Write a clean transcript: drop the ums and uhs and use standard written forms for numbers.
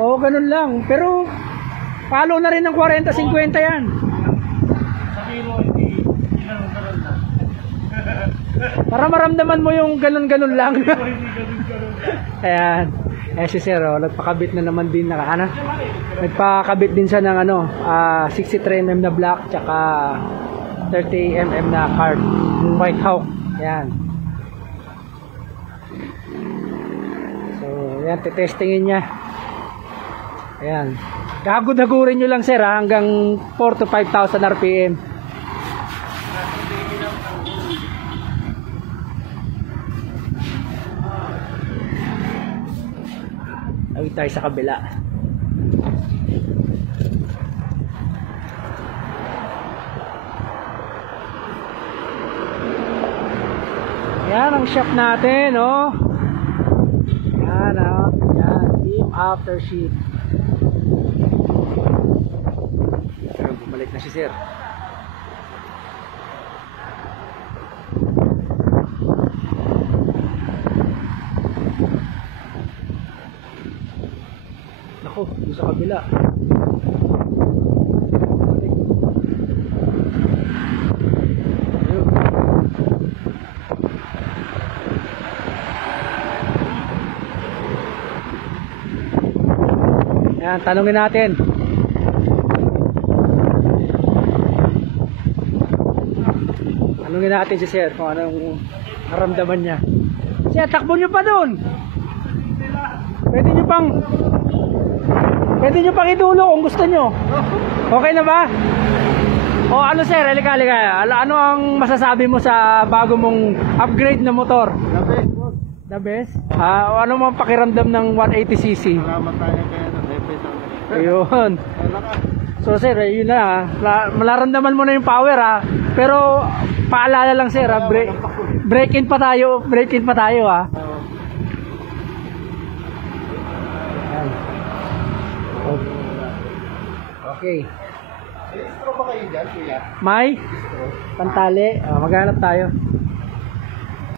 Oo, ganun lang. Pero follow na rin ng 40-50 yan. Para maramdaman mo yung ganun-ganun lang. Ayan. Eh si Sir, nagpakabit na naman din nagpakabit din siya ng 63mm na black tsaka 30mm na card, White Hawk. Ayan. So, ayan, tetestingin niya. Ayan. Gagod-hagurin nyo lang, Sir, hanggang 4 to 5,000 RPM. Awit tayo sa kabila. Yan ang shop natin, oh. Yan, oh. Yan, beam after sheet. Pero bumalik na si Sir. Nako, doon sa kabila. Yan, tanungin natin. Tanungin natin si Sir kung anong naramdaman niya. Sir, takbo nyo pa doon. Pwede nyo pang idulo kung gusto nyo. Okay na ba? O ano, Sir, halika. Ano ang masasabi mo sa bago mong upgrade na motor? The best? Ano mang pakiramdam ng 180cc? Salamat tayo kaya ng Ayun. So Sir, yun na, malaramdaman mo na yung power, pero paalala lang, Sir, break in pa tayo, Okay. Registro ba kayo dyan, kuya? May pantali, maghanap tayo.